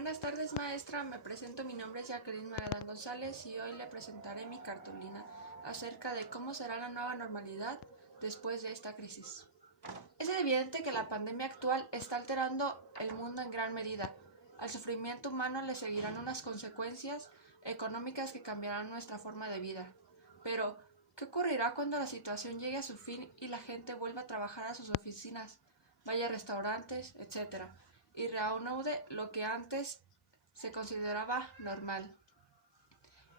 Buenas tardes, maestra. Me presento, mi nombre es Jacqueline Magadán González y hoy le presentaré mi cartulina acerca de cómo será la nueva normalidad después de esta crisis. Es evidente que la pandemia actual está alterando el mundo en gran medida. Al sufrimiento humano le seguirán unas consecuencias económicas que cambiarán nuestra forma de vida. Pero, ¿qué ocurrirá cuando la situación llegue a su fin y la gente vuelva a trabajar a sus oficinas, vaya a restaurantes, etcétera, y reanude lo que antes se consideraba normal?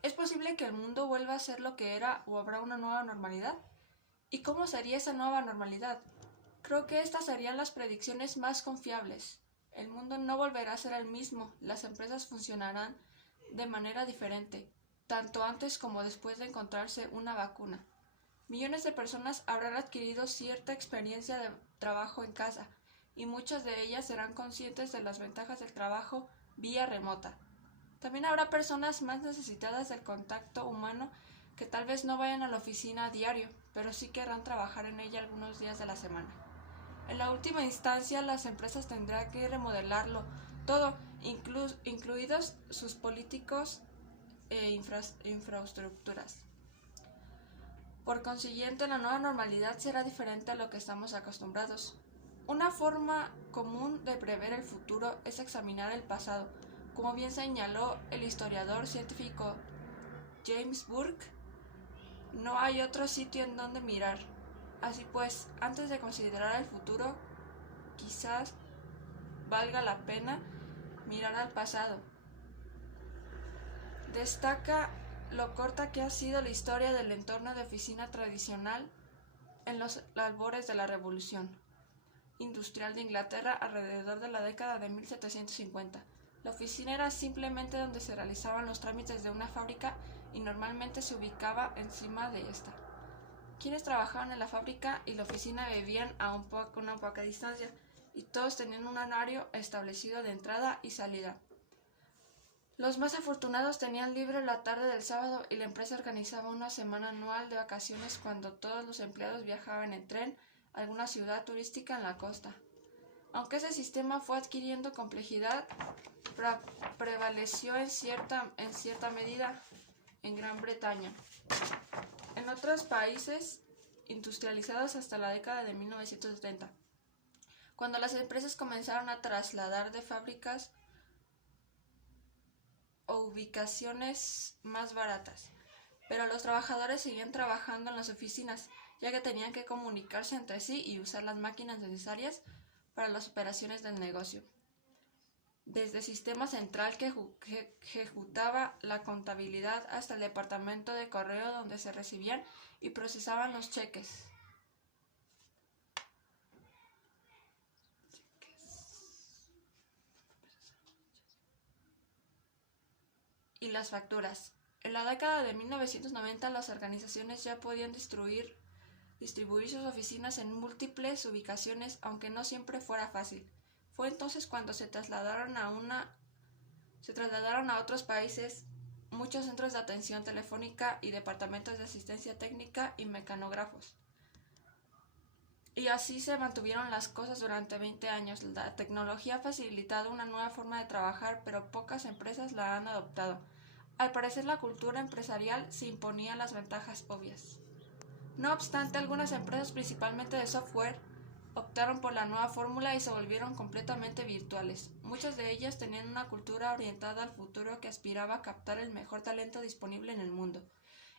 ¿Es posible que el mundo vuelva a ser lo que era o habrá una nueva normalidad? ¿Y cómo sería esa nueva normalidad? Creo que estas serían las predicciones más confiables. El mundo no volverá a ser el mismo, las empresas funcionarán de manera diferente, tanto antes como después de encontrarse una vacuna. Millones de personas habrán adquirido cierta experiencia de trabajo en casa, y muchas de ellas serán conscientes de las ventajas del trabajo vía remota. También habrá personas más necesitadas del contacto humano que tal vez no vayan a la oficina a diario, pero sí querrán trabajar en ella algunos días de la semana. En la última instancia, las empresas tendrán que remodelarlo todo, incluidos sus políticos e infraestructuras. Por consiguiente, la nueva normalidad será diferente a lo que estamos acostumbrados. Una forma común de prever el futuro es examinar el pasado, como bien señaló el historiador científico James Burke. No hay otro sitio en donde mirar. Así pues, antes de considerar el futuro, quizás valga la pena mirar al pasado. Destaca lo corta que ha sido la historia del entorno de oficina tradicional en los albores de la Revolución Industrial de Inglaterra alrededor de la década de 1750. La oficina era simplemente donde se realizaban los trámites de una fábrica y normalmente se ubicaba encima de esta. Quienes trabajaban en la fábrica y la oficina vivían a una poca distancia, y todos tenían un horario establecido de entrada y salida. Los más afortunados tenían libre la tarde del sábado y la empresa organizaba una semana anual de vacaciones cuando todos los empleados viajaban en tren a alguna ciudad turística en la costa. Aunque ese sistema fue adquiriendo complejidad, prevaleció en cierta medida en Gran Bretaña. En otros países industrializados hasta la década de 1970, cuando las empresas comenzaron a trasladar de fábricas o ubicaciones más baratas, pero los trabajadores seguían trabajando en las oficinas, ya que tenían que comunicarse entre sí y usar las máquinas necesarias para las operaciones del negocio. Desde el sistema central que ejecutaba la contabilidad hasta el departamento de correo donde se recibían y procesaban los cheques. Y las facturas. En la década de 1990 las organizaciones ya podían distribuir sus oficinas en múltiples ubicaciones, aunque no siempre fuera fácil. Fue entonces cuando se trasladaron a otros países muchos centros de atención telefónica y departamentos de asistencia técnica y mecanógrafos. Y así se mantuvieron las cosas durante 20 años. La tecnología ha facilitado una nueva forma de trabajar, pero pocas empresas la han adoptado. Al parecer, la cultura empresarial se imponía las ventajas obvias. No obstante, algunas empresas, principalmente de software, optaron por la nueva fórmula y se volvieron completamente virtuales. Muchas de ellas tenían una cultura orientada al futuro que aspiraba a captar el mejor talento disponible en el mundo.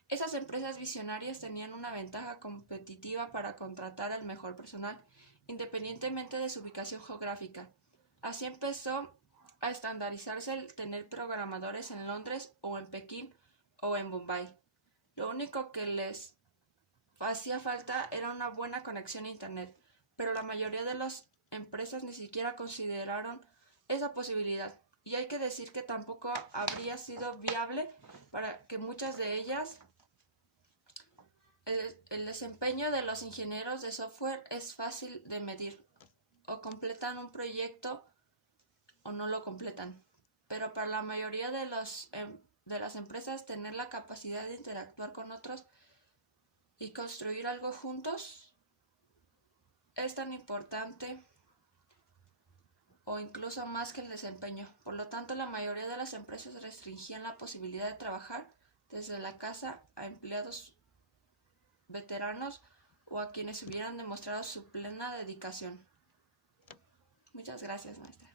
Esas empresas visionarias tenían una ventaja competitiva para contratar el mejor personal, independientemente de su ubicación geográfica. Así empezó a estandarizarse el tener programadores en Londres o en Pekín o en Bombay. Lo único que les hacía falta era una buena conexión a Internet, pero la mayoría de las empresas ni siquiera consideraron esa posibilidad, y hay que decir que tampoco habría sido viable para que muchas de ellas. El desempeño de los ingenieros de software es fácil de medir. O completan un proyecto o no lo completan. Pero para la mayoría de las empresas, tener la capacidad de interactuar con otros y construir algo juntos es tan importante o incluso más que el desempeño. Por lo tanto, la mayoría de las empresas restringían la posibilidad de trabajar desde la casa a empleados veteranos o a quienes hubieran demostrado su plena dedicación. Muchas gracias, maestra.